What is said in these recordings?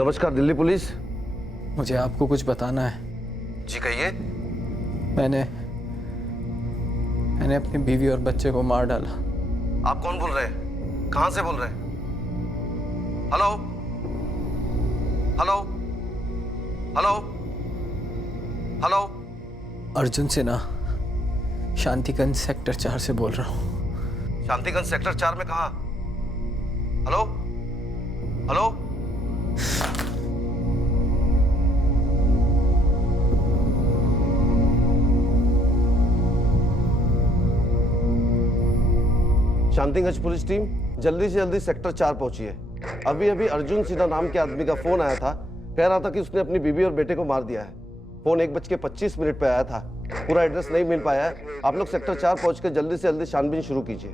नमस्कार दिल्ली पुलिस। मुझे आपको कुछ बताना है। जी कहिए। मैंने अपनी बीवी और बच्चे को मार डाला। आप कौन बोल रहे हैं? कहां से बोल रहे हैं? Hello hello hello hello. Arjun Sinha, Shantiganj sector 4 से बोल रहा हूँ। शांतिगंज सेक्टर 4 में कहा? Hello hello. Shantiganj police team जल्दी से जल्दी सेक्टर 4 पहुंची है। अभी अभी अर्जुन सिन्हा नाम के आदमी का फोन आया था, कह रहा था कि उसने अपनी बीवी और बेटे को मार दिया है। फोन 1:25 पे आया था। पूरा एड्रेस नहीं मिल पाया है। आप लोग सेक्टर 4 पहुंचकर जल्दी से जल्दी छानबीन शुरू कीजिए।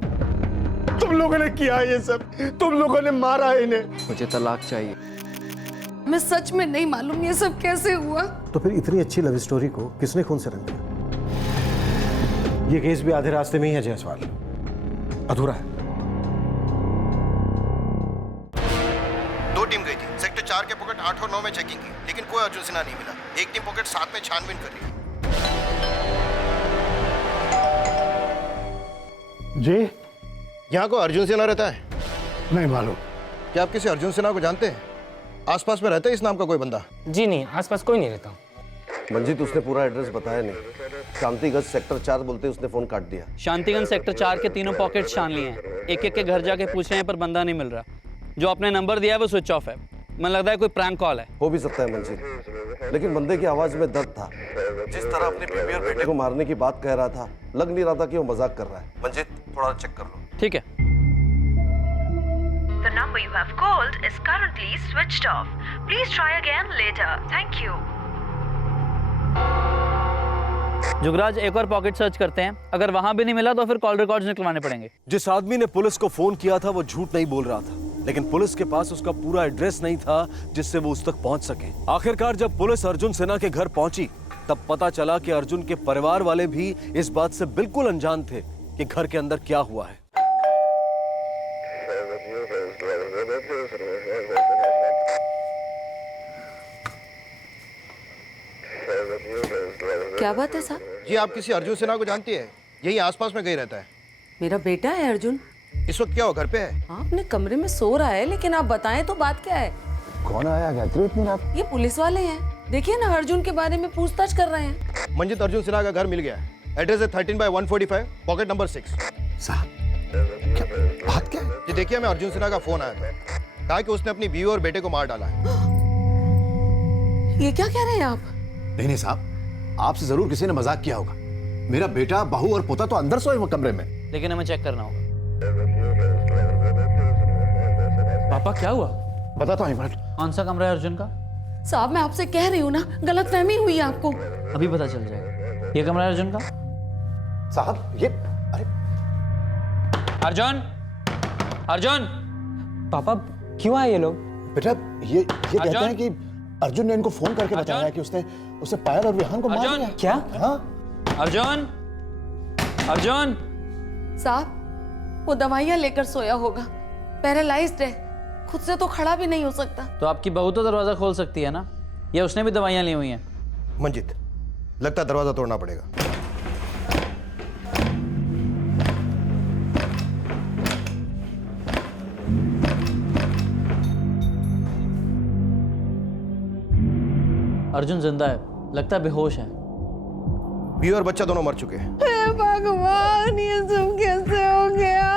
तुम लोगों ने किया ये सब, तुम लोगों ने मारा है इन्हें। मुझे तलाक चाहिए। मैं सच में नहीं मालूम ये सब कैसे हुआ। तो फिर इतनी अच्छी लव स्टोरी को किसने खून से रंग दिया? ये केस भी आधे रास्ते में ही है जायसवाल, अधूरा है। 2 टीम गई थी। सेक्टर 4 के पॉकेट 8 और 9 में चेकिंग की, लेकिन कोई अर्जुन सिन्हा नहीं मिला। एक टीम पॉकेट 7 में छानबीन कर रही है। जी यहाँ को अर्जुन सिन्हा रहता है? नहीं मालूम। क्या आप किसी अर्जुन सिन्हा को जानते हैं? आसपास में रहता है इस नाम का कोई बंदा? जी नहीं, आसपास कोई नहीं रहता। मंजीत, उसने पूरा एड्रेस बताया नहीं। शांतिगंज सेक्टर 4 बोलते उसने फोन काट दिया। शांतिगंज सेक्टर 4 के तीनों पॉकेट्स छान लिए हैं। एक एक के घर जाके पूछ रहे हैं पर बंदा नहीं मिल रहा। जो आपने नंबर दिया है वो स्विच ऑफ है। मन लगता है कोई प्रैंक कॉल है। हो भी सकता है मंजीत, लेकिन बंदे की आवाज में दर्द था। जिस तरह अपनी बीवी और बेटे को मारने की बात कह रहा था, लग नहीं रहा था कि वो मजाक कर रहा है। मंजीत, थोड़ा चेक कर लो। ठीक है। The number you have called is currently switched off. Please try again later. Thank you. Jugraj, एक और पॉकेट सर्च करते हैं। अगर वहां भी नहीं मिला तो फिर कॉल रिकॉर्ड्स निकलवाने पड़ेंगे। जिस आदमी ने पुलिस को फोन किया था वो झूठ नहीं बोल रहा था, लेकिन पुलिस के पास उसका पूरा एड्रेस नहीं था जिससे वो उस तक पहुंच सके। आखिरकार जब पुलिस अर्जुन सिन्हा के घर पहुंची तब पता चला कि अर्जुन के परिवार वाले भी इस बात से बिल्कुल अनजान थे कि घर के अंदर क्या हुआ है। क्या बात है साहब? जी आप किसी अर्जुन सिन्हा को जानती है? यही आसपास में कहीं रहता है। मेरा बेटा है अर्जुन। इस वक्त क्या हो, घर पे है? हाँ, अपने कमरे में सो रहा है, लेकिन आप बताएं तो बात क्या है? कौन आया गायत्री इतनी रात? ये पुलिस वाले हैं। देखिए ना, अर्जुन के बारे में पूछताछ कर रहे हैं। मंजित, अर्जुन सिन्हा का घर मिल गया है। एड्रेस है 13/145, पॉकेट नंबर 6। साहब क्या बात क्या है? जी देखिए, मैं अर्जुन सिन्हा का फोन आया था, कहा कि उसने अपनी बीवी और बेटे को मार डाला है। ये क्या कह रहे हैं आप? नहीं साहब, आपसे जरूर किसी ने मजाक किया होगा। मेरा बेटा, बहू और पोता तो अंदर सोए वो कमरे में। लेकिन हमें चेक करना होगा। पापा क्या हुआ? बताता हूँ इमरान। कौन सा कमरा है अर्जुन का? साहब मैं आपसे कह रही हूँ ना, गलतफहमी हुई है आपको। अभी पता चल जाएगा। ये कमरा है अर्जुन का? साहब ये अरे अर्जुन, अर्जुन! पापा क्यों आए ये लोग? बेटा ये कहते हैं कि अर्जुन ने इनको फोन करके बताया कि उसने पायल और विहान को मार दिया। क्या? हाँ? अर्जुन, अर्जुन! साहब वो दवाइयाँ लेकर सोया होगा, पैरालाइज्ड है, खुद से तो खड़ा भी नहीं हो सकता। तो आपकी बहू तो दरवाजा खोल सकती है ना? या उसने भी दवाइयाँ ली हुई हैं? मंजित, लगता है दरवाजा तोड़ना पड़ेगा। अर्जुन जिंदा है, लगता है बेहोश है। बीवी और बच्चा दोनों मर चुके हैं। हे भगवान, ये सब कैसे हो गया?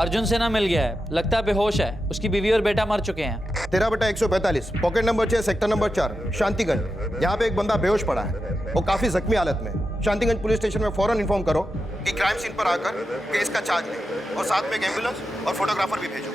अर्जुन सिन्हा मिल गया है, लगता है बेहोश है। उसकी बीवी और बेटा मर चुके हैं। 13/145, पॉकेट नंबर 6, सेक्टर नंबर 4, शांतिगंज। यहाँ पे एक बंदा बेहोश पड़ा है, वो काफी जख्मी हालत में। शांतिगंज पुलिस स्टेशन में फौरन इन्फॉर्म करो कि क्राइम सीन पर आकर केस का चार्ज लें और साथ में एक एम्बुलेंस और फोटोग्राफर भी भेजो।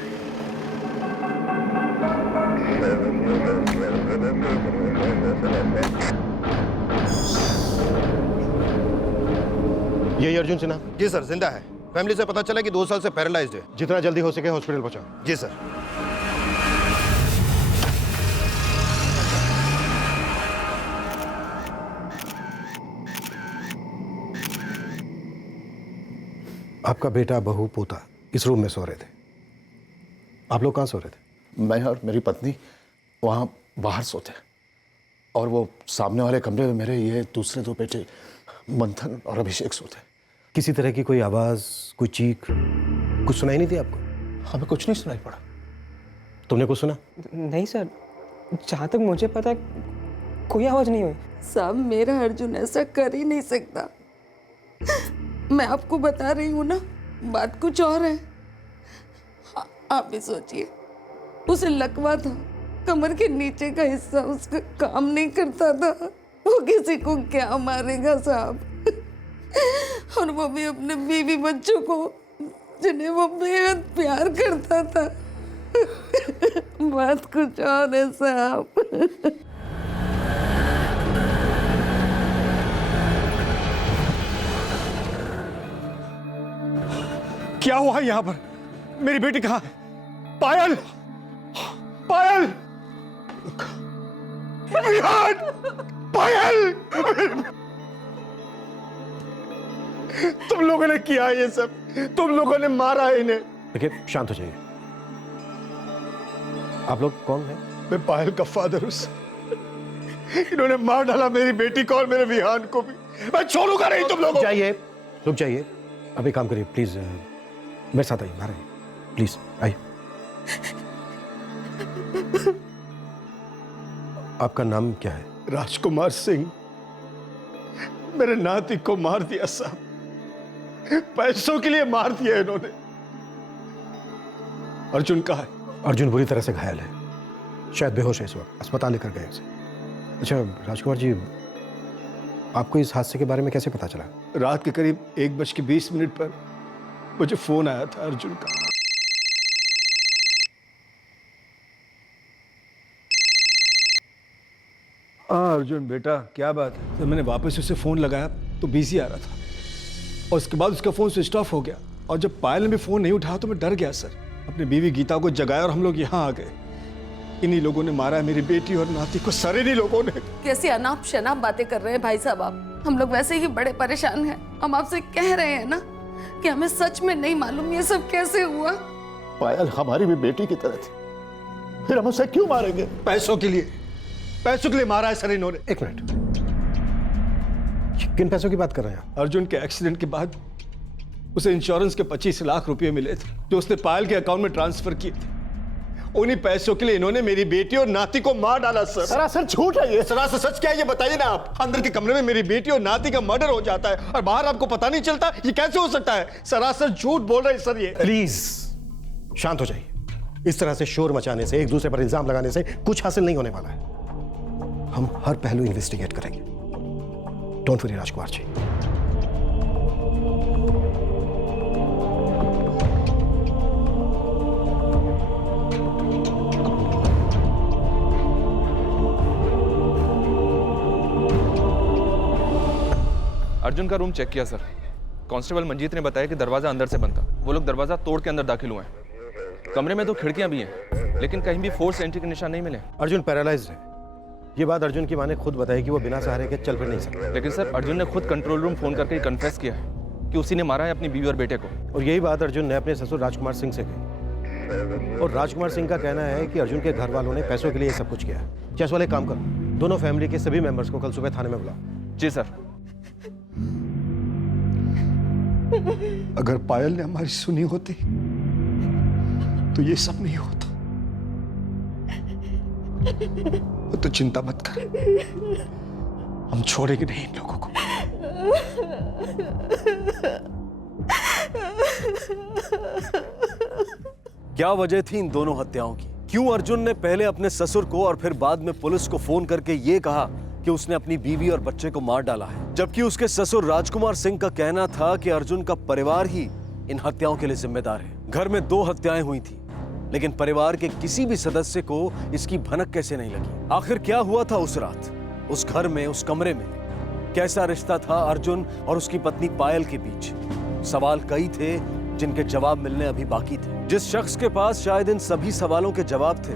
यही अर्जुन सिन्हा? जी सर, जिंदा है। फैमिली से पता चला कि 2 साल से पैरालाइज्ड है। जितना जल्दी हो सके हॉस्पिटल पहुंचाओ। जी सर। आपका बेटा, बहू, पोता इस रूम में सो रहे थे। आप लोग कहाँ सो रहे थे? मैं और मेरी पत्नी वहाँ बाहर सोते हैं और वो सामने वाले कमरे में मेरे ये दूसरे दो बेटे मंथन और अभिषेक सोते हैं। किसी तरह की कोई आवाज, कोई चीख कुछ सुनाई नहीं दी आपको? हमें कुछ नहीं सुनाई पड़ा। तुमने कुछ सुना? नहीं सर, जहाँ तक मुझे पता है कोई आवाज़ नहीं हुई। साहब मेरा अर्जुन ऐसा कर ही नहीं सकता। मैं आपको बता रही हूँ ना, बात कुछ और है। आप भी सोचिए, उसे लकवा था, कमर के नीचे का हिस्सा उसका काम नहीं करता था। वो किसी को क्या मारेगा साहब, और वो भी अपने बीवी बच्चों को जिन्हें वो बेहद प्यार करता था। बात कुछ और है साहब। क्या हुआ यहाँ पर? मेरी बेटी कहाँ है? पायल, पायल, पायल, तुम लोगों ने किया ये सब, तुम लोगों ने मारा है इन्हें। देखिए, शांत हो जाइए। आप लोग कौन हैं? मैं पायल का फादर हूं। इन्होंने मार डाला मेरी बेटी को और मेरे विहान को भी। मैं छोड़ूंगा नहीं तुम लोगों को। जाइए, रुक जाइए। अभी काम करिए प्लीज। मेरे साथ आइए, बाहर आइए प्लीज, आइए। आपका नाम क्या है? राजकुमार सिंह। मेरे नाती को मार दिया साहब, पैसों के लिए मार दिया इन्होंने। अर्जुन कहाँ है? अर्जुन बुरी तरह से घायल है, शायद बेहोश है इस वक्त, अस्पताल लेकर गए उसे। अच्छा राजकुमार जी, आपको इस हादसे के बारे में कैसे पता चला? रात के करीब 1:20 पर मुझे फोन आया था अर्जुन का। अर्जुन बेटा, क्या बात है? तो मैंने वापस उसे फोन लगाया तो बिजी आ रहा था, और उसके बाद उसका फोन स्विच ऑफ हो गया। और जब पायल ने भी फोन नहीं उठाया तो मैं डर गया सर। अपनी बीवी गीता को जगाया और हम लोग यहाँ आ गए। इन्हीं लोगों ने मारा है मेरी बेटी और नाती को, सारे इन्हीं लोगों ने। कैसी अनाप शनाप बातें कर रहे हैं भाई साहब आप। हम लोग वैसे ही बड़े परेशान हैं। हम आपसे कह रहे हैं ना कि हमें सच में नहीं मालूम ये सब कैसे हुआ। पायल हमारी भी बेटी की तरह थी, फिर हम उसे क्यों मारेंगे? पैसों के लिए, पैसों के लिए मारा है सर इन्होंने। एक मिनट, किन पैसों की बात कर रहे हैं आप? अर्जुन के एक्सीडेंट के बाद उसे इंश्योरेंस के 25 लाख रुपए मिले थे जो उसने पायल के अकाउंट में ट्रांसफर किए थे। उन्हीं पैसों के लिए इन्होंने मेरी बेटी और नाती को मार डाला सर। सरासर झूठ है ये। सरासर सच क्या है ये बताइए ना आप। अंदर के कमरे में मेरी बेटी और नाती का मर्डर हो जाता है और बाहर आपको पता नहीं चलता, ये कैसे हो सकता है? सरासर झूठ बोल रहे हैं सर ये। प्लीज शांत हो जाइए। इस तरह से शोर मचाने से, एक दूसरे पर इल्जाम लगाने से कुछ हासिल नहीं होने वाला है। हम हर पहलू इन्वेस्टिगेट करेंगे। Don't worry Rajkumar ji. अर्जुन का रूम चेक किया सर। कांस्टेबल मंजीत ने बताया कि दरवाजा अंदर से बंद था। वो लोग दरवाजा तोड़ के अंदर दाखिल हुए हैं। कमरे में 2 खिड़कियां भी हैं, लेकिन कहीं भी फोर्स एंट्री के निशान नहीं मिले। अर्जुन पैरालाइज्ड है। ये बात अर्जुन की मां ने खुद बताई कि वो बिना सहारे के चल फिर नहीं सकता। लेकिन सर अर्जुन ने खुद कंट्रोल रूम फोन करके कन्फेस किया है कि उसी ने मारा है अपनी बीवी और बेटे को। और यही बात अर्जुन ने अपने ससुर राजकुमार सिंह से कही। और राजकुमार सिंह का कहना है कि अर्जुन के घर वालों ने पैसों के लिए सब कुछ किया है। जैसवाल एक काम करो, दोनों फैमिली के सभी मेंबर्स को कल सुबह थाने में बुलाओ। जी सर। अगर पायल ने हमारी सुनी होती तो ये सब नहीं होता। तो चिंता मत कर, हम छोड़ेंगे नहीं इन लोगों को। क्या वजह थी इन दोनों हत्याओं की? क्यों अर्जुन ने पहले अपने ससुर को और फिर बाद में पुलिस को फोन करके ये कहा कि उसने अपनी बीवी और बच्चे को मार डाला है, जबकि उसके ससुर राजकुमार सिंह का कहना था कि अर्जुन का परिवार ही इन हत्याओं के लिए जिम्मेदार है। घर में 2 हत्याएं हुई थी, लेकिन परिवार के किसी भी सदस्य को इसकी भनक कैसे नहीं लगी? आखिर क्या हुआ था उस रात, उस घर में, उस कमरे में? कैसा रिश्ता था अर्जुन और उसकी पत्नी पायल के बीच? सवाल कई थे जिनके जवाब मिलने अभी बाकी थे। जिस शख्स के पास शायद इन सभी सवालों के जवाब थे,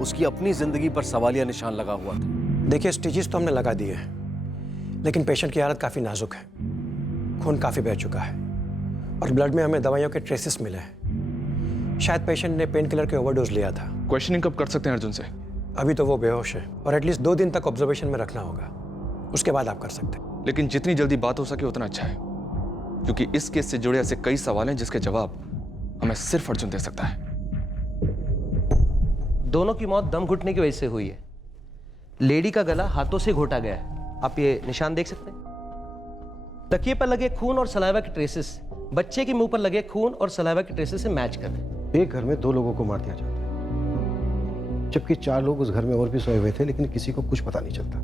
उसकी अपनी जिंदगी पर सवालिया निशान लगा हुआ था। देखिए, स्टिचेस तो हमने लगा दिए हैं, लेकिन पेशेंट की हालत काफ़ी नाजुक है। खून काफ़ी बह चुका है और ब्लड में हमें दवाइयों के ट्रेसेस मिले हैं। शायद पेशेंट ने पेन किलर के ओवरडोज लिया था। क्वेश्चनिंग कब कर सकते हैं अर्जुन से? अभी तो वो बेहोश है और एटलीस्ट 2 दिन तक ऑब्जर्वेशन में रखना होगा, उसके बाद आप कर सकते हैं। लेकिन जितनी जल्दी बात हो सके उतना अच्छा है, क्योंकि इस केस से जुड़े ऐसे कई सवाल हैं जिसके जवाब हमें सिर्फ अर्जुन दे सकता है। दोनों की मौत दम घुटने की वजह से हुई है। लेडी का गला हाथों से घोटा गया है, आप ये निशान देख सकते हैं। तकिए पर लगे खून और सलाइवा के ट्रेसेस बच्चे के मुंह पर लगे खून और सलाइवा के ट्रेसेस से मैच कर रहे हैं। एक घर में 2 लोगों को मार दिया जाता है, जबकि 4 लोग उस घर में और भी सोए हुए थे, लेकिन किसी को कुछ पता नहीं चलता।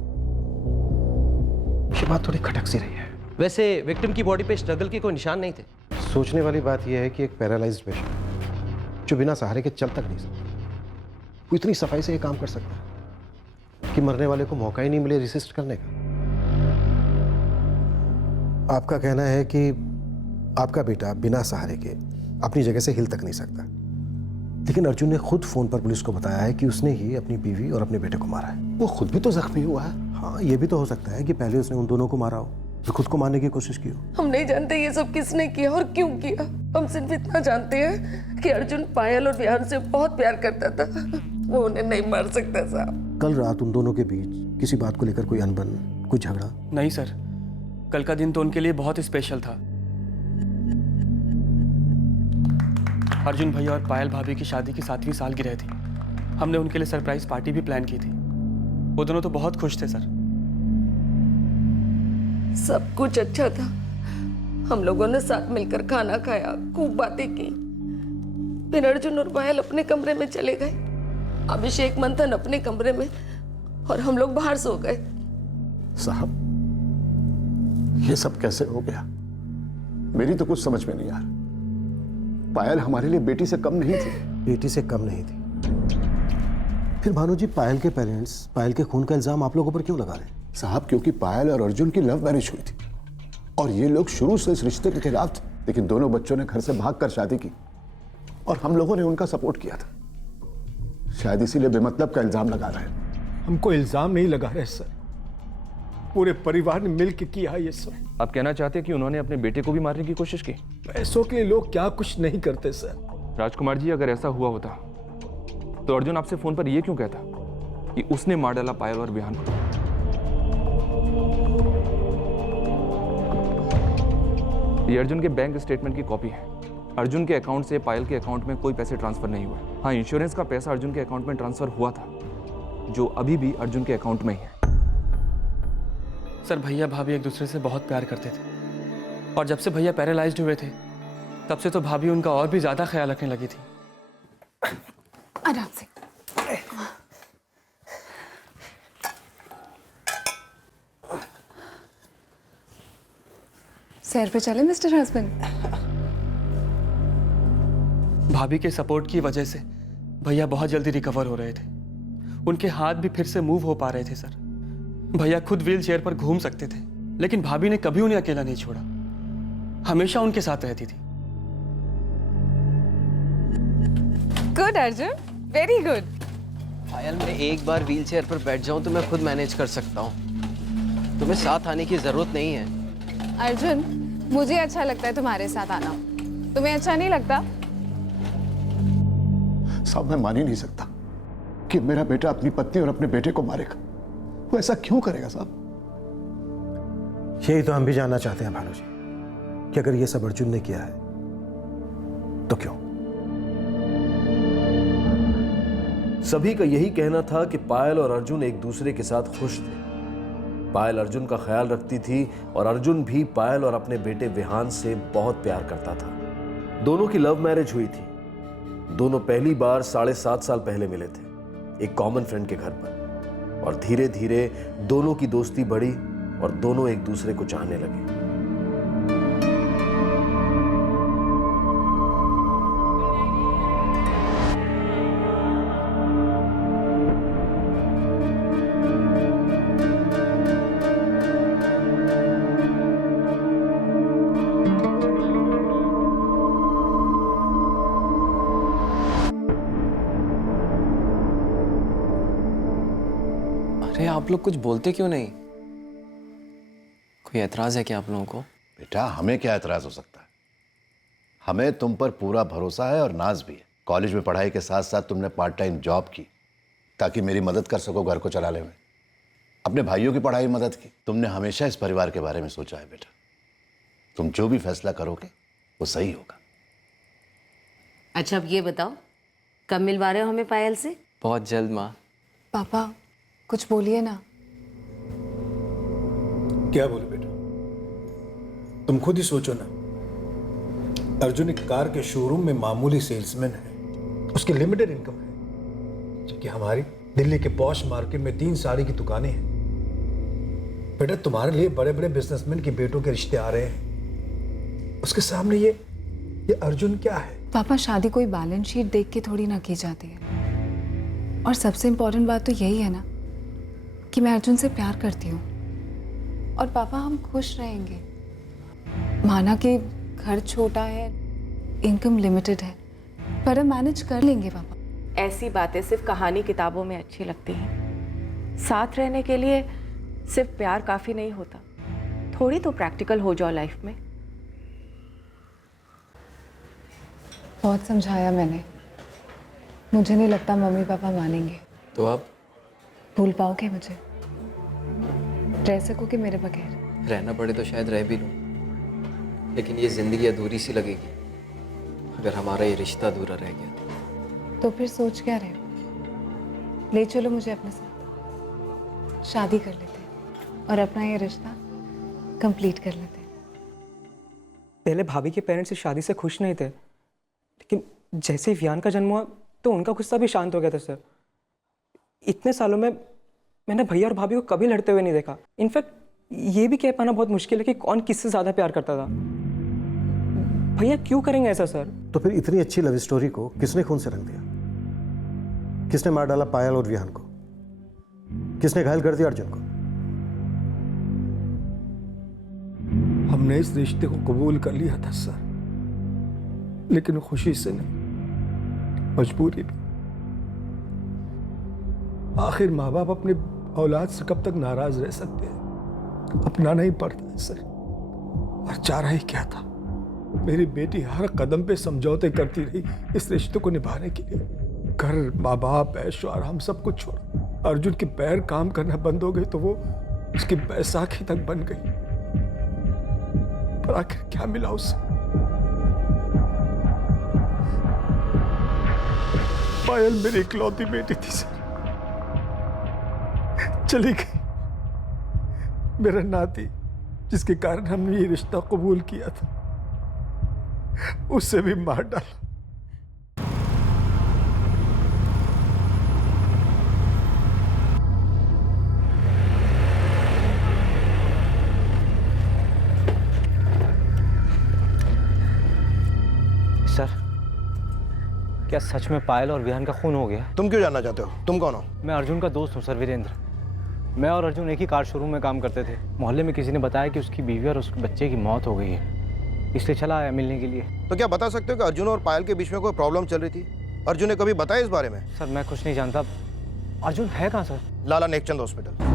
ये बात थोड़ी खटक सी रही है। वैसे विक्टिम की बॉडी पे स्ट्रगल के कोई निशान नहीं थे। सोचने वाली बात यह है कि एक पैरालाइज्ड पेशेंट जो बिना सहारे के चल तक नहीं सकता, वो इतनी सफाई से ये काम कर सकता है कि मरने वाले को मौका ही नहीं मिले रेसिस्ट करने का। आपका कहना है कि आपका बेटा बिना सहारे के अपनी जगह से हिल तक नहीं सकता, लेकिन अर्जुन ने खुद फोन पर पुलिस को बताया है कि उसने ही अपनी बीवी और अपने बेटे को मारा है। वो खुद भी तो जख्मी हुआ है। हाँ, ये भी तो हो सकता है कि पहले उसने उन दोनों को मारा हो, फिर खुद को मारने की कोशिश की हो। हम नहीं जानते ये सब किसने किया और क्यों किया। हम सिर्फ इतना जानते हैं कि अर्जुन पायल और विहान से बहुत प्यार करता था, वो उन्हें नहीं मार सकता साहब। कल रात उन दोनों के बीच किसी बात को लेकर कोई अनबन, कोई झगड़ा? नहीं सर, कल का दिन तो उनके लिए बहुत स्पेशल था। अर्जुन भैया और पायल भाभी की शादी की 7वीं सालगिरह थी। हमने उनके लिए सरप्राइज पार्टी भी प्लान की थी। वो दोनों तो बहुत खुश थे सर। सब कुछ अच्छा था। हम लोगों ने साथ मिलकर खाना खाया, खूब बातें की। फिर अर्जुन और पायल अपने कमरे में चले गए, अभिषेक मंथन अपने कमरे में, और हम लोग बाहर सो गए। साहब, ये सब कैसे हो गया? मेरी तो कुछ समझ में नहीं आ रहा। पायल हमारे लिए बेटी से कम नहीं थी। बेटी से कम नहीं थी। फिर भानु जी, पायल के पेरेंट्स पायल के खून का इल्जाम आप लोगों पर क्यों लगा रहे हैं? साहब, क्योंकि पायल और अर्जुन की लव मैरिज हुई थी और ये लोग शुरू से इस रिश्ते के खिलाफ थे, लेकिन दोनों बच्चों ने घर से भागकर शादी की और हम लोगों ने उनका सपोर्ट किया था। शायद इसीलिए बेमतलब का इल्जाम लगा रहे हैं। हमको इल्जाम नहीं लगा रहे सर, पूरे परिवार ने मिलकर किया ये सब। आप कहना चाहते हैं कि उन्होंने अपने बेटे को भी मारने की कोशिश की? पैसों के लिए लोग क्या कुछ नहीं करते सर। राजकुमार जी, अगर ऐसा हुआ होता तो अर्जुन आपसे फोन पर यह क्यों कहता कि उसने मार डाला पायल और विहान को? ये अर्जुन के बैंक स्टेटमेंट की कॉपी है। अर्जुन के अकाउंट से पायल के अकाउंट में कोई पैसे ट्रांसफर नहीं हुए। हाँ, इंश्योरेंस का पैसा अर्जुन के अकाउंट में ट्रांसफर हुआ था, जो अभी भी अर्जुन के अकाउंट में ही है। सर, भैया भाभी एक दूसरे से बहुत प्यार करते थे, और जब से भैया पैरालाइज्ड हुए थे तब से तो भाभी उनका और भी ज्यादा ख्याल रखने लगी थी। आराम से। सैर पे चले मिस्टर हस्बैंड? भाभी के सपोर्ट की वजह से भैया बहुत जल्दी रिकवर हो रहे थे। उनके हाथ भी फिर से मूव हो पा रहे थे सर। भैया खुद व्हील चेयर पर घूम सकते थे, लेकिन भाभी ने कभी उन्हें अकेला नहीं छोड़ा, हमेशा उनके साथ रहती थी। Good Arjun, very good. Payal, मैं एक बार व्हील चेयर पर बैठ जाऊं तो मैं खुद मैनेज कर सकता हूं। तुम्हें साथ आने की जरूरत नहीं है। अर्जुन, मुझे अच्छा लगता है तुम्हारे साथ आना, तुम्हें अच्छा नहीं लगता? साहब, मैं मान ही नहीं सकता कि मेरा बेटा अपनी पत्नी और अपने बेटे को मारेगा। वो ऐसा क्यों करेगा साहब? यही तो हम भी जानना चाहते हैं भानु जी, कि अगर ये सब अर्जुन ने किया है तो क्यों? सभी का यही कहना था कि पायल और अर्जुन एक दूसरे के साथ खुश थे। पायल अर्जुन का ख्याल रखती थी और अर्जुन भी पायल और अपने बेटे विहान से बहुत प्यार करता था। दोनों की लव मैरिज हुई थी। दोनों पहली बार 7.5 साल पहले मिले थे, एक कॉमन फ्रेंड के घर पर, और धीरे धीरे दोनों की दोस्ती बढ़ी और दोनों एक दूसरे को चाहने लगे। अरे, आप लोग कुछ बोलते क्यों नहीं? कोई एतराज है क्या आप लोगों को? बेटा, हमें क्या एतराज हो सकता है? हमें तुम पर पूरा भरोसा है और नाज भी है। कॉलेज में पढ़ाई के साथ साथ तुमने पार्ट टाइम जॉब की ताकि मेरी मदद कर सको घर को चलाने में। अपने भाइयों की पढ़ाई में मदद की। तुमने हमेशा इस परिवार के बारे में सोचा है बेटा। तुम जो भी फैसला करोगे वो सही होगा। अच्छा अब ये बताओ, कब मिलवा रहे हो हमें पायल से? बहुत जल्द माँ। पापा कुछ बोलिए ना। क्या बोले बेटा, तुम खुद ही सोचो ना। अर्जुन एक कार के शोरूम में मामूली सेल्समैन है, उसकी लिमिटेड इनकम है, जबकि हमारी दिल्ली के पॉश मार्केट में 3 साड़ी की दुकानें हैं। बेटा तुम्हारे लिए बड़े बड़े बिजनेसमैन के बेटों के रिश्ते आ रहे हैं, उसके सामने ये अर्जुन क्या है? पापा शादी कोई बैलेंस शीट देख के थोड़ी ना की जाती है। और सबसे इम्पोर्टेंट बात तो यही है ना कि मैं अर्जुन से प्यार करती हूँ। और पापा हम खुश रहेंगे। माना कि घर छोटा है, इनकम लिमिटेड है, पर हम मैनेज कर लेंगे पापा। ऐसी बातें सिर्फ कहानी किताबों में अच्छी लगती हैं। साथ रहने के लिए सिर्फ प्यार काफ़ी नहीं होता, थोड़ी तो प्रैक्टिकल हो जाओ लाइफ में। बहुत समझाया मैंने, मुझे नहीं लगता मम्मी पापा मानेंगे। तो आप भूल पाओगे मुझे? रह सकोगे मेरे बगैर? रहना पड़े तो शायद रह भी लूँ, लेकिन ये ज़िंदगी अधूरी सी लगेगी अगर हमारा ये रिश्ता अधूरा रह गया। तो फिर सोच क्या रहे हो? ले चलो मुझे अपने साथ, शादी कर लेते हैं और अपना ये रिश्ता कंप्लीट कर लेते हैं। पहले भाभी के पेरेंट्स इस शादी से खुश नहीं थे, लेकिन जैसे ही वियान का जन्म हुआ तो उनका गुस्सा भी शांत हो गया था सर। इतने सालों में मैंने भैया और भाभी को कभी लड़ते हुए नहीं देखा। इनफैक्ट ये भी कह पाना बहुत मुश्किल है कि कौन किससे ज़्यादा प्यार करता था। भैया क्यों करेंगे ऐसा सर? तो फिर इतनी अच्छी लव स्टोरी को किसने खून से रंग दिया? किसने मार डाला पायल और विहान को? किसने घायल कर दिया अर्जुन को? हमने इस रिश्ते को कबूल कर लिया था सर, लेकिन खुशी से नहीं, मजबूरी भी। आखिर माँ बाप अपने औलाद से कब तक नाराज रह सकते हैं? अपनाना ही पड़ता है सर। और चारा ही क्या था, मेरी बेटी हर कदम पे समझौते करती रही इस रिश्ते को निभाने के लिए। घर, माँ बाप, ऐशो आराम सब कुछ छोड़ा। अर्जुन के पैर काम करना बंद हो गए तो वो उसकी बैसाखी तक बन गई। पर आखिर क्या मिला उसे? पायल मेरी इकलौती बेटी थी सर, चली गई। मेरा नाती जिसके कारण हमने ये रिश्ता कबूल किया था, उससे भी मार डाला। सर, क्या सच में पायल और विहान का खून हो गया? तुम क्यों जानना चाहते हो? तुम कौन हो? मैं अर्जुन का दोस्त हूँ सर, वीरेंद्र। मैं और अर्जुन एक ही कार शोरूम में काम करते थे। मोहल्ले में किसी ने बताया कि उसकी बीवी और उसके बच्चे की मौत हो गई है, इसलिए चला आया मिलने के लिए। तो क्या बता सकते हो कि अर्जुन और पायल के बीच में कोई प्रॉब्लम चल रही थी? अर्जुन ने कभी बताया इस बारे में? सर मैं कुछ नहीं जानता। अर्जुन है कहाँ सर? लाला नेकचंद हॉस्पिटल।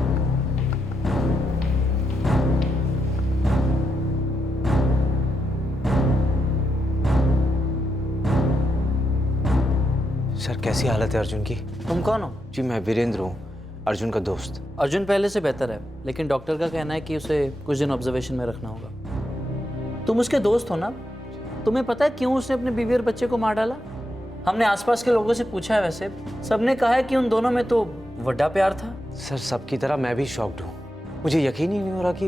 सर कैसी हालत है अर्जुन की? तुम कौन हो? जी मैं वीरेंद्र हूँ, अर्जुन का दोस्त। अर्जुन पहले से बेहतर है, लेकिन डॉक्टर का कहना है कि उसे कुछ दिन ऑब्जर्वेशन में रखना होगा। तुम उसके दोस्त हो ना? तुम्हें पता है क्यों उसने अपने बीवी और बच्चे को मार डाला? हमने आसपास के लोगों से पूछा है, वैसे सबने कहा है कि उन दोनों में तो बड़ा प्यार था। सर सबकी तरह मैं भी शॉक्ड हूँ, मुझे यकीन ही नहीं हो रहा कि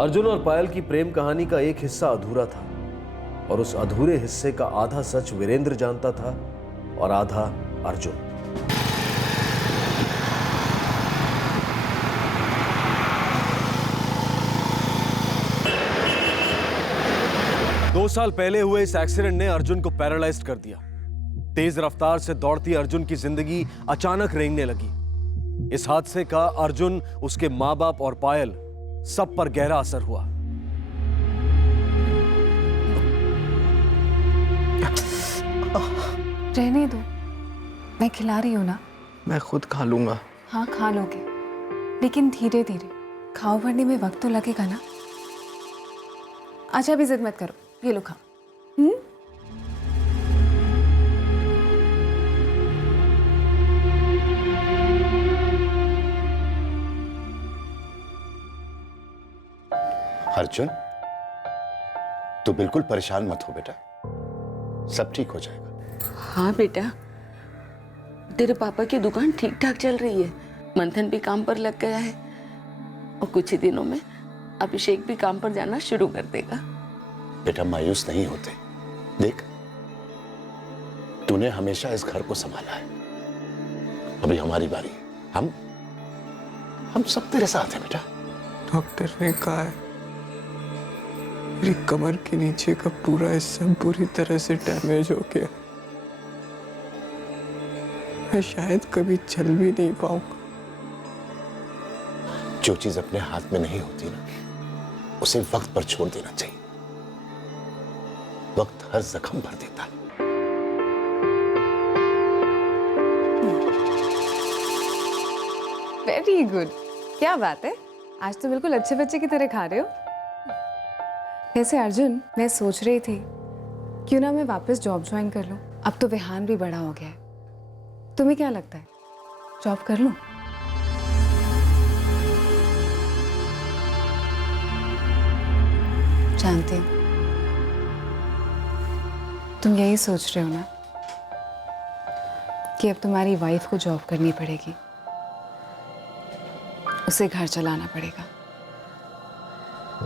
अर्जुन और पायल की प्रेम कहानी का एक हिस्सा अधूरा था, और उस अधूरे हिस्से का आधा सच वीरेंद्र जानता था और आधा अर्जुन। दो साल पहले हुए इस एक्सीडेंट ने अर्जुन को पैरालाइज्ड कर दिया। तेज रफ्तार से दौड़ती अर्जुन की जिंदगी अचानक रेंगने लगी। इस हादसे का अर्जुन, उसके मां बाप और पायल सब पर गहरा असर हुआ। रहने दो, मैं खिला रही हूँ ना। मैं खुद खा लूंगा। हाँ खा लोगे, लेकिन धीरे धीरे खाओ, भरने में वक्त तो लगेगा ना। अच्छा अभी जिद मत करो, ये लो खा। अर्जुन, तू बिल्कुल परेशान मत हो बेटा, सब ठीक हो जाएगा। हाँ बेटा, तेरे पापा की दुकान ठीक ठाक चल रही है, मंथन भी काम पर लग गया है और कुछ ही दिनों में अभिषेक भी काम पर जाना शुरू कर देगा। बेटा मायूस नहीं होते, देख तूने हमेशा इस घर को संभाला है, अभी हमारी बारी है। हम सब तेरे साथ हैं बेटा। डॉक्टर ने कहा है मेरी कमर के नीचे का पूरा हिस्सा बुरी तरह से डैमेज हो गया, मैं शायद कभी चल भी नहीं पाऊंगा। जो चीज अपने हाथ में नहीं होती ना, उसे वक्त पर छोड़ देना चाहिए। वक्त हर जख्म भर देता है। वेरी गुड, क्या बात है, आज तो बिल्कुल अच्छे बच्चे की तरह खा रहे हो। वैसे अर्जुन, मैं सोच रही थी क्यों ना मैं वापस जॉब ज्वाइन कर लूं। अब तो विहान भी बड़ा हो गया है, तुम्हें क्या लगता है जॉब कर लूं? जानती हूँ तुम यही सोच रहे हो ना कि अब तुम्हारी वाइफ को जॉब करनी पड़ेगी, उसे घर चलाना पड़ेगा,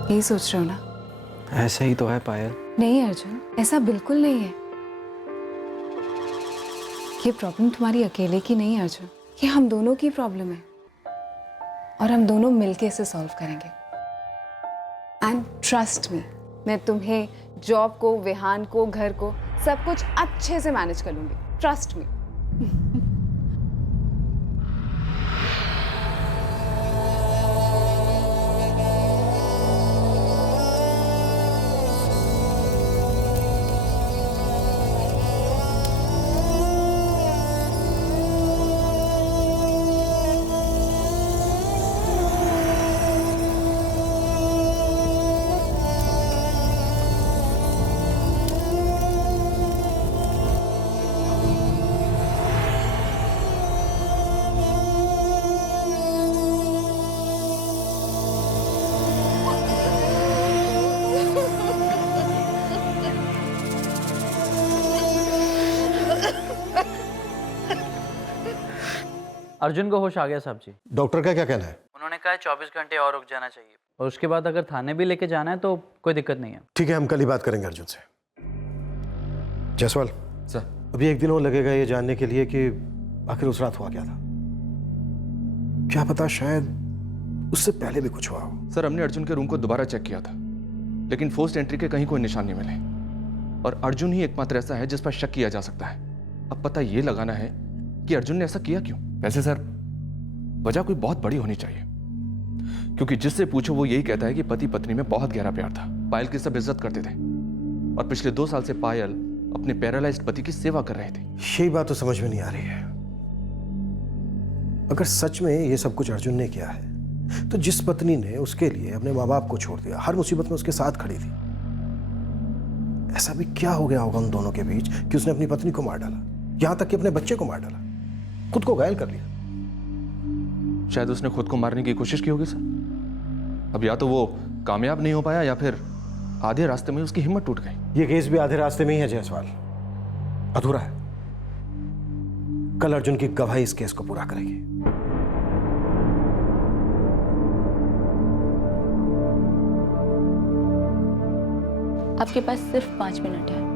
यही सोच रहे हो ना? ऐसा ही तो है पायल। नहीं अर्जुन, ऐसा बिल्कुल नहीं है। ये प्रॉब्लम तुम्हारी अकेले की नहीं है अर्जुन, ये हम दोनों की प्रॉब्लम है और हम दोनों मिलके इसे सॉल्व करेंगे। एंड ट्रस्ट मी, मैं तुम्हें, जॉब को, विहान को, घर को, सब कुछ अच्छे से मैनेज कर लूंगी, ट्रस्ट मी। अर्जुन को होश आ गया साहब जी। डॉक्टर का क्या कहना है? उन्होंने कहा है 24 घंटे और रुक जाना चाहिए और उसके बाद अगर थाने भी लेके जाना है तो कोई दिक्कत नहीं है। ठीक है, हम कल ही बात करेंगे अर्जुन से। जायसवाल सर, अभी एक दिन और लगेगा ये जानने के लिए कि आखिर उस रात हुआ क्या था। क्या पता शायद उससे पहले भी कुछ हुआ हो। सर हमने अर्जुन के रूम को दोबारा चेक किया था, लेकिन फोर्स्ड एंट्री के कहीं कोई निशान नहीं मिले और अर्जुन ही एकमात्र ऐसा है जिस पर शक किया जा सकता है। अब पता ये लगाना है कि अर्जुन ने ऐसा किया क्यों। वैसे सर वजह कोई बहुत बड़ी होनी चाहिए, क्योंकि जिससे पूछो वो यही कहता है कि पति पत्नी में बहुत गहरा प्यार था, पायल की सब इज्जत करते थे और पिछले 2 साल से पायल अपने पैरालाइज्ड पति की सेवा कर रहे थे। यही बात तो समझ में नहीं आ रही है। अगर सच में ये सब कुछ अर्जुन ने किया है तो जिस पत्नी ने उसके लिए अपने माँ बाप को छोड़ दिया, हर मुसीबत में उसके साथ खड़ी थी, ऐसा भी क्या हो गया होगा उन दोनों के बीच कि उसने अपनी पत्नी को मार डाला, यहां तक कि अपने बच्चे को मार डाला, खुद को घायल कर लिया। शायद उसने खुद को मारने की कोशिश की होगी सर। अब या तो वो कामयाब नहीं हो पाया या फिर आधे रास्ते में उसकी हिम्मत टूट गई। ये केस भी आधे रास्ते में ही है जायसवाल, अधूरा है। कल अर्जुन की गवाही इस केस को पूरा करेगी। आपके पास सिर्फ 5 मिनट है।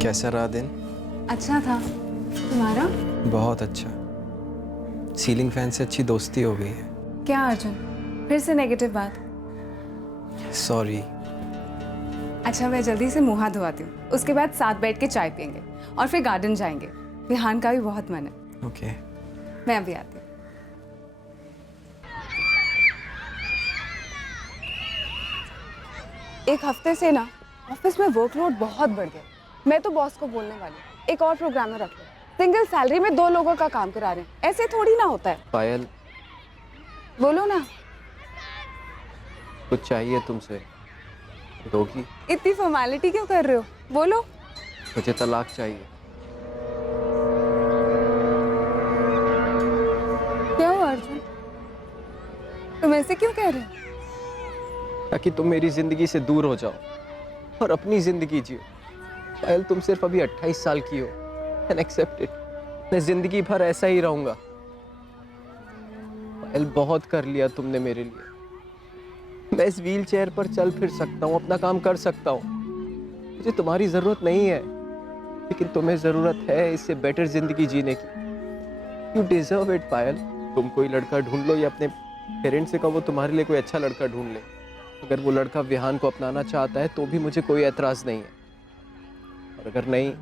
कैसा रहा दिन? अच्छा था, तुम्हारा? बहुत अच्छा। सीलिंग फैन से अच्छी दोस्ती हो गई है। क्या अर्जुन, फिर से नेगेटिव बात? सॉरी। अच्छा मैं जल्दी से मुंह हाथ धोआती हूँ, उसके बाद साथ बैठ के चाय पियेंगे और फिर गार्डन जाएंगे। विहान का भी बहुत मन है। ओके। मैं अभी आती हूँ। एक हफ्ते से ना ऑफिस में वर्कलोड बहुत बढ़ गया। मैं तो बॉस को बोलने वाली हूँ, एक और प्रोग्रामर रख लो। सिंगल सैलरी में 2 लोगों का काम करा रहे हैं, ऐसे थोड़ी ना होता है। पायल, बोलो ना। कुछ चाहिए तुमसे, दोगी? इतनी फॉर्मेलिटी क्यों कर रहे हो, बोलो। मुझे तलाक चाहिए। क्या हुआ अर्जुन, तुम ऐसे क्यों कह रहे हो? ताकि तुम मेरी जिंदगी से दूर हो जाओ और अपनी जिंदगी जियो। पायल, तुम सिर्फ अभी 28 साल की हो एंड एक्सेप्ट इट। मैं जिंदगी भर ऐसा ही रहूंगा। पायल, बहुत कर लिया तुमने मेरे लिए। मैं इस व्हील चेयर पर चल फिर सकता हूँ, अपना काम कर सकता हूँ। मुझे तुम्हारी जरूरत नहीं है, लेकिन तुम्हें जरूरत है इससे बेटर जिंदगी जीने की। यू डिजर्व इट पायल। तुम कोई लड़का ढूंढ लो या अपने पेरेंट्स से कहो वो तुम्हारे लिए कोई अच्छा लड़का ढूंढ ले। अगर वो लड़का विहान को अपनाना चाहता है तो भी मुझे कोई एतराज नहीं है, और अगर नहीं,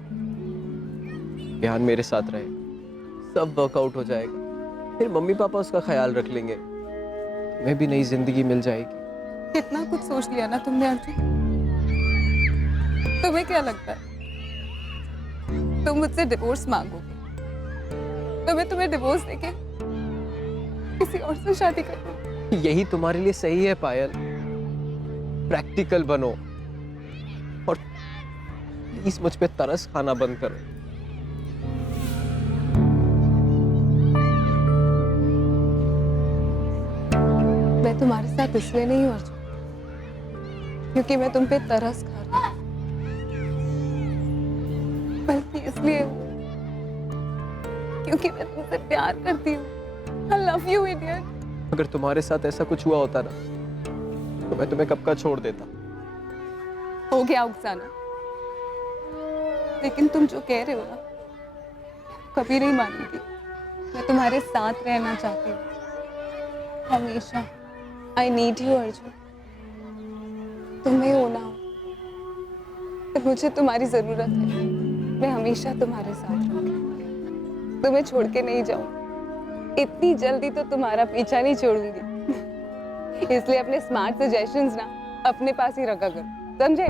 विहान मेरे साथ रहे, सब वर्कआउट हो जाएगा। फिर मम्मी पापा उसका ख्याल रख लेंगे, तुम्हें भी नई जिंदगी मिल जाएगी। कितना कुछ सोच लिया ना तुमने अर्जुन। तुम्हें क्या लगता है तुम मुझसे डिवोर्स मांगोगे तो मैं तुम्हें डिवोर्स देके किसी और से शादी कर दूं? यही तुम्हारे लिए सही है पायल। प्रैक्टिकल बनो और प्लीज मुझ पे तरस खाना बंद करो। मैं तुम्हारे साथ इसलिए नहीं हूं अर्जुन क्योंकि मैं तुम पे तरस खा रही हूं, बल्कि इसलिए क्योंकि मैं तुमसे प्यार करती हूँ। I love you, idiot। अगर तुम्हारे साथ ऐसा कुछ हुआ होता ना तो मैं तुम्हें कब का छोड़ देता। हो गया उकसाना, लेकिन तुम जो कह रहे हो ना कभी नहीं मानूंगी। मैं तुम्हारे साथ रहना चाहती हूँ हमेशा। I need you Arjun. तुम्हें होना हो तो मुझे तुम्हारी जरूरत है। मैं हमेशा तुम्हारे साथ रहूंगी, तुम्हें छोड़ के नहीं जाऊँ। इतनी जल्दी तो तुम्हारा पीछा नहीं छोड़ूंगी। इसलिए अपने स्मार्ट सजेशंस ना अपने पास ही रखा करो, समझे?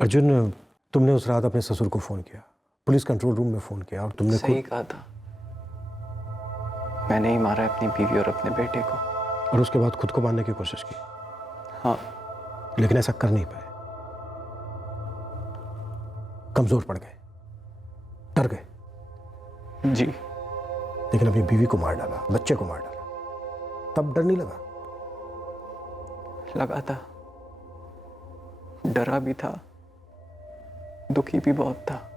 अर्जुन, तुमने उस रात अपने ससुर को फोन किया, पुलिस कंट्रोल रूम में फोन किया, और तुमने सही कहा था। मैंने ही मारा अपनी बीवी और अपने बेटे को। और उसके बाद खुद को मारने की कोशिश की। हाँ, लेकिन ऐसा कर नहीं पाए, कमजोर पड़ गए, डर गए। जी। लेकिन अपनी बीवी को मार डाला, बच्चे को मार डाला, तब डर नहीं लगा? लगा था, डरा भी था, दुखी भी बहुत था।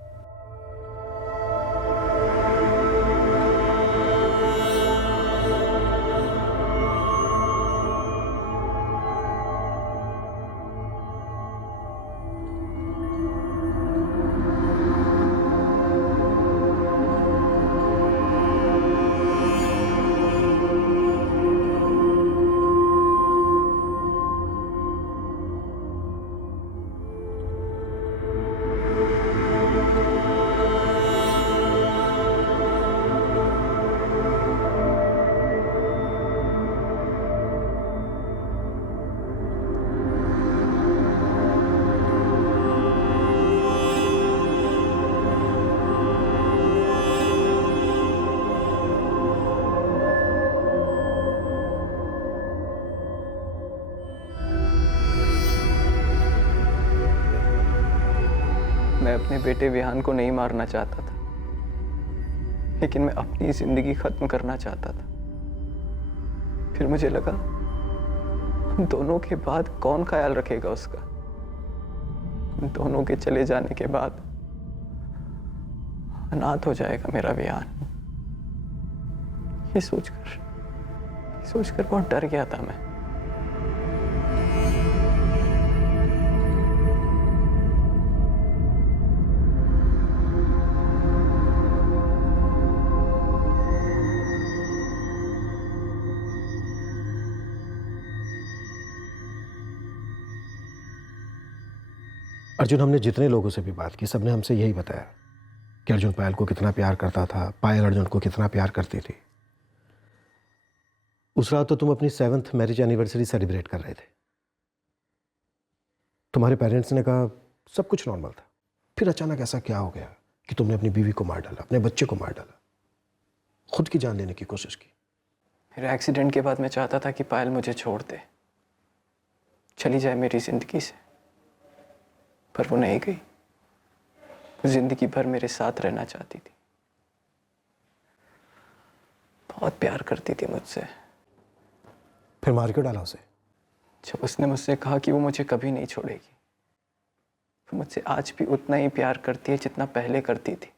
मैं अपने बेटे विहान को नहीं मारना चाहता था, लेकिन मैं अपनी जिंदगी खत्म करना चाहता था। फिर मुझे लगा हम दोनों के बाद कौन ख्याल रखेगा उसका। हम दोनों के चले जाने के बाद अनाथ हो जाएगा मेरा विहान। ये सोचकर बहुत डर गया था मैं। अर्जुन, हमने जितने लोगों से भी बात की सबने हमसे यही बताया कि अर्जुन पायल को कितना प्यार करता था, पायल अर्जुन को कितना प्यार करती थी। उस रात तो तुम अपनी 7th मैरिज एनिवर्सरी सेलिब्रेट कर रहे थे। तुम्हारे पेरेंट्स ने कहा सब कुछ नॉर्मल था, फिर अचानक ऐसा क्या हो गया कि तुमने अपनी बीवी को मार डाला, अपने बच्चे को मार डाला, खुद की जान लेने की कोशिश की। मेरे एक्सीडेंट के बाद मैं चाहता था कि पायल मुझे छोड़ दे, चली जाए मेरी जिंदगी से, पर वो नहीं गई। वो जिंदगी भर मेरे साथ रहना चाहती थी, बहुत प्यार करती थी मुझसे। फिर मार क्यों डाला उसे? जब उसने मुझसे कहा कि वो मुझे कभी नहीं छोड़ेगी, वो मुझसे आज भी उतना ही प्यार करती है जितना पहले करती थी,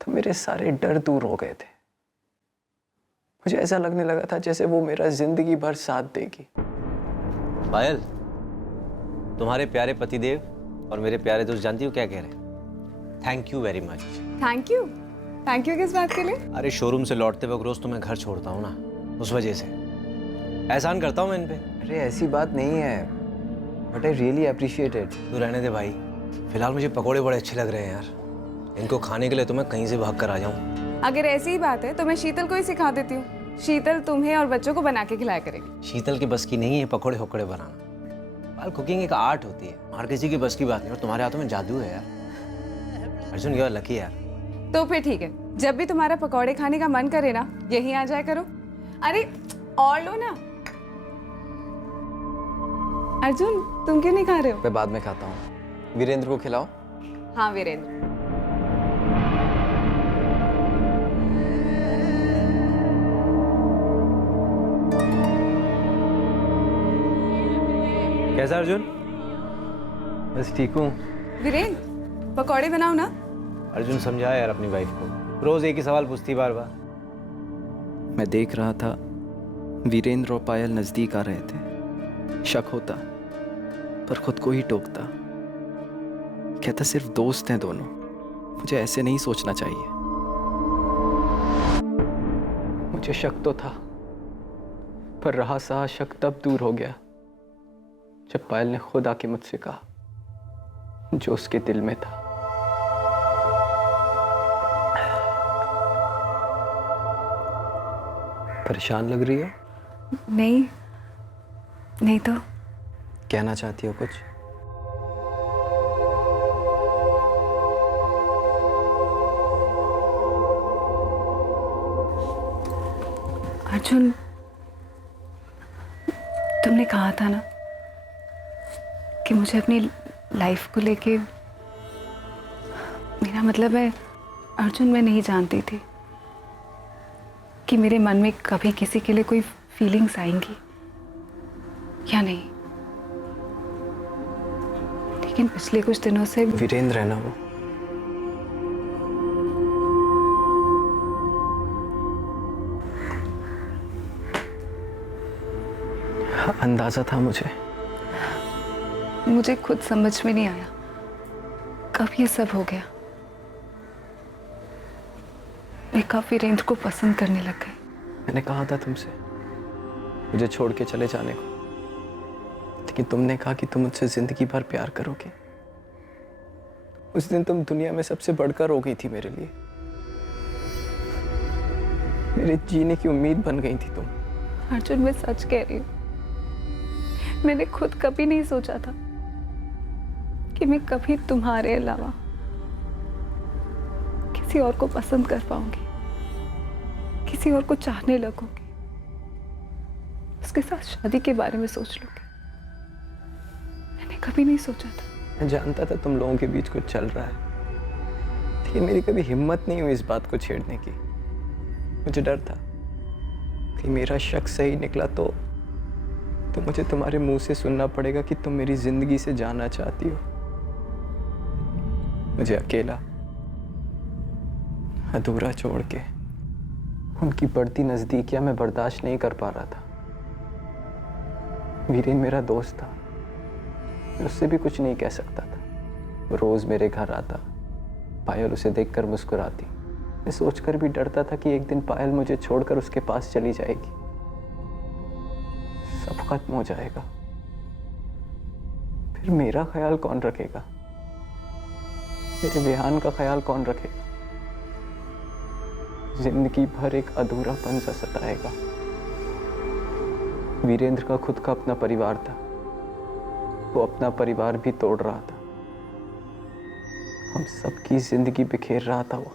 तो मेरे सारे डर दूर हो गए थे। मुझे ऐसा लगने लगा था जैसे वो मेरा जिंदगी भर साथ देगी। पायल, तुम्हारे प्यारे पतिदेव और मेरे प्यारे दोस्त जानती हो क्या कह रहे हैं? Thank you very much. Thank you? Thank you किस बात के लिए? अरे शोरूम से लौटते वक्त रोज तुम्हें घर छोड़ता हूँ ना, उस वजह से एहसान करता हूँ मैं इन पे। अरे ऐसी बात नहीं है, but I really appreciate it. तू रहने दे भाई, फिलहाल मुझे पकोड़े बड़े अच्छे लग रहे हैं यार। इनको खाने के लिए तो मैं कहीं से भाग कर आ जाऊँ। अगर ऐसी ही बात है तो मैं शीतल को ही सिखा देती हूँ। शीतल तुम्हें और बच्चों को बना के खिलाया करेगी। शीतल की बस की नहीं है पकोड़े होकड़े बनाना। पायल, कुकिंग एक आर्ट होती है, हर किसी की बस की बात नहीं, और तुम्हारे हाथों में जादू है यार। अर्जुन, यू आर लकी यार। तो फिर ठीक है, जब भी तुम्हारा पकौड़े खाने का मन करे ना, यहीं आ जाया करो। अरे और लो ना। अर्जुन, तुम क्यों नहीं खा रहे हो? मैं बाद में खाता हूँ। वीरेंद्र को खिलाओ। हाँ वीरेंद्र। कैसा अर्जुन? बस ठीक हूँ। वीरेंद्र, पकौड़े बनाओ ना। अर्जुन समझा यार अपनी वाइफ को, रोज एक ही सवाल पूछती बार बार। मैं देख रहा था वीरेंद्र और पायल नजदीक आ रहे थे। शक होता पर खुद को ही टोकता, कहता सिर्फ दोस्त हैं दोनों, मुझे ऐसे नहीं सोचना चाहिए। मुझे शक तो था, पर रहा सहा शक तब दूर हो गया जब पायल ने खुद आके मुझसे कहा जो उसके दिल में था। परेशान लग रही है? नहीं, नहीं तो। कहना चाहती हो कुछ? अर्जुन, तुमने कहा था ना कि मुझे अपनी लाइफ को लेके, मेरा मतलब है अर्जुन, मैं नहीं जानती थी कि मेरे मन में कभी किसी के लिए कोई फीलिंग्स आएंगी या नहीं। लेकिन पिछले कुछ दिनों से वीरेंद्र है ना वो, अंदाजा था मुझे खुद समझ में नहीं आया कब ये सब हो गया। मैं कब वीरेंद्र को पसंद करने लग गई। मैंने कहा था तुमसे मुझे छोड़ के चले जाने को, लेकिन तुमने कहा कि तुम मुझसे जिंदगी भर प्यार करोगे। उस दिन तुम दुनिया में सबसे बढ़कर हो गई थी मेरे लिए, मेरे जीने की उम्मीद बन गई थी तुम। अर्जुन, मैं सच कह रही हूँ, मैंने खुद कभी नहीं सोचा था कि मैं कभी तुम्हारे अलावा किसी और को पसंद कर पाऊंगी, किसी और को चाहने लगूंगी, उसके साथ शादी के बारे में सोच लूंगी। मैंने कभी नहीं सोचा था। मैं जानता था तुम लोगों के बीच कुछ चल रहा है, लेकिन मेरी कभी हिम्मत नहीं हुई इस बात को छेड़ने की। मुझे डर था कि मेरा शक सही निकला तो मुझे तुम्हारे मुंह से सुनना पड़ेगा कि तुम मेरी जिंदगी से जाना चाहती हो। मुझे अकेला, अधूरा छोड़ के उनकी बढ़ती नजदीकियां मैं बर्दाश्त नहीं कर पा रहा था। वीरेन मेरा दोस्त था, मैं उससे भी कुछ नहीं कह सकता था। वो रोज मेरे घर आता, पायल उसे देखकर मुस्कुराती। मैं सोचकर भी डरता था कि एक दिन पायल मुझे छोड़कर उसके पास चली जाएगी, सब खत्म हो जाएगा। फिर मेरा ख्याल कौन रखेगा? मेरे विहान का ख्याल कौन रखेगा? जिंदगी भर एक अधूरापन सा सताएगा। वीरेंद्र का खुद का अपना परिवार था, वो अपना परिवार भी तोड़ रहा था। हम सबकी जिंदगी बिखेर रहा था वो।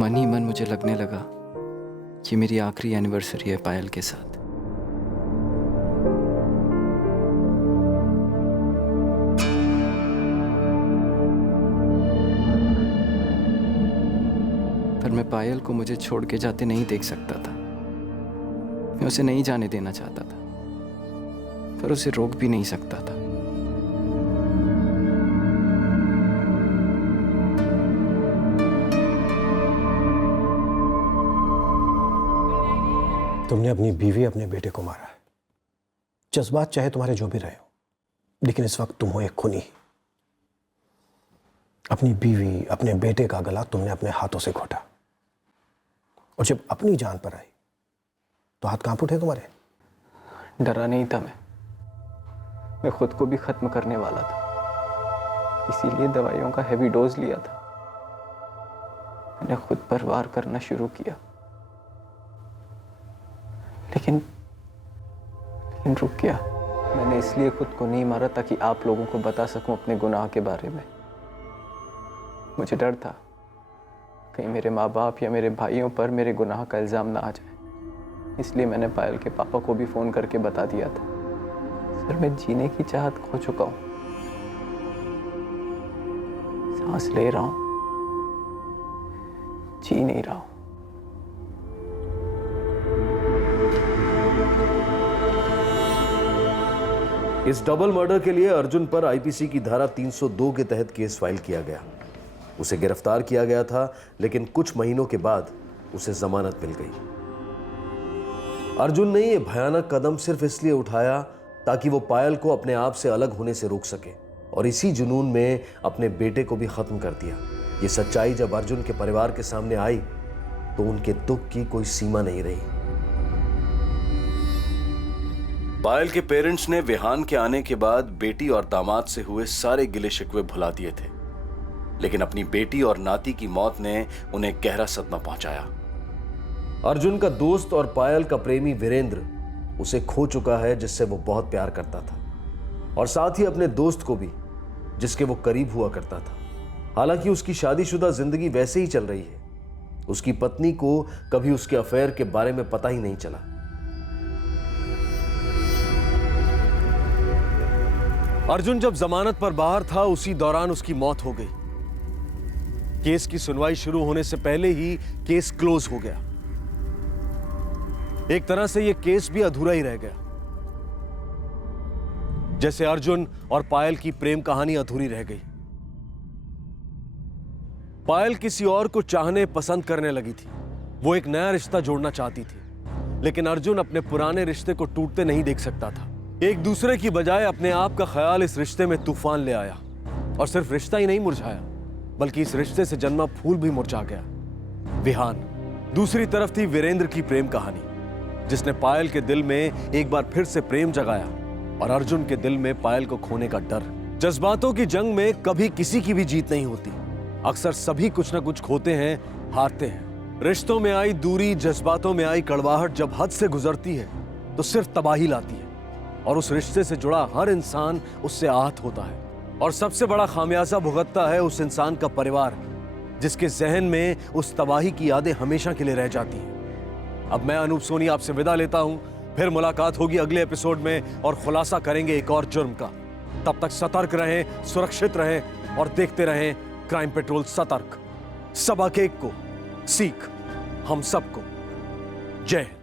मन ही मन मुझे लगने लगा कि मेरी आखिरी एनिवर्सरी है पायल के साथ। पर मैं पायल को मुझे छोड़ के जाते नहीं देख सकता था। मैं उसे नहीं जाने देना चाहता था, पर उसे रोक भी नहीं सकता था। तुमने अपनी बीवी, अपने बेटे को मारा है। जज्बात चाहे तुम्हारे जो भी रहे हो, लेकिन इस वक्त तुम हो एक खूनी। अपनी बीवी, अपने बेटे का गला तुमने अपने हाथों से घोटा, और जब अपनी जान पर आई तो हाथ कांप उठे तुम्हारे। डरा नहीं था मैं खुद को भी खत्म करने वाला था, इसीलिए दवाइयों का हैवी डोज लिया था। मैंने खुद पर वार करना शुरू किया, लेकिन रुक गया। मैंने इसलिए खुद को नहीं मारा ताकि आप लोगों को बता सकूं अपने गुनाह के बारे में। मुझे डर था कहीं मेरे माँ बाप या मेरे भाइयों पर मेरे गुनाह का इल्जाम ना आ जाए, इसलिए मैंने पायल के पापा को भी फोन करके बता दिया था। सर, मैं जीने की चाहत खो चुका हूं। सांस ले रहा हूं, जी नहीं रहा हूं। इस डबल मर्डर के लिए अर्जुन पर आईपीसी की धारा 302 के तहत केस फाइल किया गया। उसे गिरफ्तार किया गया था, लेकिन कुछ महीनों के बाद उसे जमानत मिल गई। अर्जुन ने यह भयानक कदम सिर्फ इसलिए उठाया ताकि वो पायल को अपने आप से अलग होने से रोक सके, और इसी जुनून में अपने बेटे को भी खत्म कर दिया। ये सच्चाई जब अर्जुन के परिवार के सामने आई तो उनके दुख की कोई सीमा नहीं रही। पायल के पेरेंट्स ने विहान के आने के बाद बेटी और दामाद से हुए सारे गिले शिकवे भुला दिए थे, लेकिन अपनी बेटी और नाती की मौत ने उन्हें गहरा सदमा पहुंचाया। अर्जुन का दोस्त और पायल का प्रेमी वीरेंद्र उसे खो चुका है, जिससे वो बहुत प्यार करता था, और साथ ही अपने दोस्त को भी, जिसके वो करीब हुआ करता था। हालांकि उसकी शादीशुदा जिंदगी वैसे ही चल रही है। उसकी पत्नी को कभी उसके अफेयर के बारे में पता ही नहीं चला। अर्जुन जब जमानत पर बाहर था, उसी दौरान उसकी मौत हो गई। केस की सुनवाई शुरू होने से पहले ही केस क्लोज हो गया। एक तरह से यह केस भी अधूरा ही रह गया, जैसे अर्जुन और पायल की प्रेम कहानी अधूरी रह गई। पायल किसी और को चाहने पसंद करने लगी थी। वो एक नया रिश्ता जोड़ना चाहती थी, लेकिन अर्जुन अपने पुराने रिश्ते को टूटते नहीं देख सकता था। एक दूसरे की बजाय अपने आप का ख्याल इस रिश्ते में तूफान ले आया, और सिर्फ रिश्ता ही नहीं मुरझाया, बल्कि इस रिश्ते से जन्मा फूल भी मुरझा गया, विहान। दूसरी तरफ थी वीरेंद्र की प्रेम कहानी, जिसने पायल के दिल में एक बार फिर से प्रेम जगाया, और अर्जुन के दिल में पायल को खोने का डर। जज्बातों की जंग में कभी किसी की भी जीत नहीं होती। अक्सर सभी कुछ ना कुछ खोते हैं, हारते हैं। रिश्तों में आई दूरी, जज्बातों में आई कड़वाहट जब हद से गुजरती है तो सिर्फ तबाही लाती है, और उस रिश्ते से जुड़ा हर इंसान उससे आहत होता है, और सबसे बड़ा खामियाजा भुगतता है उस इंसान का परिवार, जिसके जहन में उस तबाही की यादें हमेशा के लिए रह जाती हैं। अब मैं अनूप सोनी आपसे विदा लेता हूं। फिर मुलाकात होगी अगले एपिसोड में, और खुलासा करेंगे एक और जुर्म का। तब तक सतर्क रहें, सुरक्षित रहें, और देखते रहें क्राइम पेट्रोल सतर्क। सबक एक को सीख हम सबको। जय हिंद।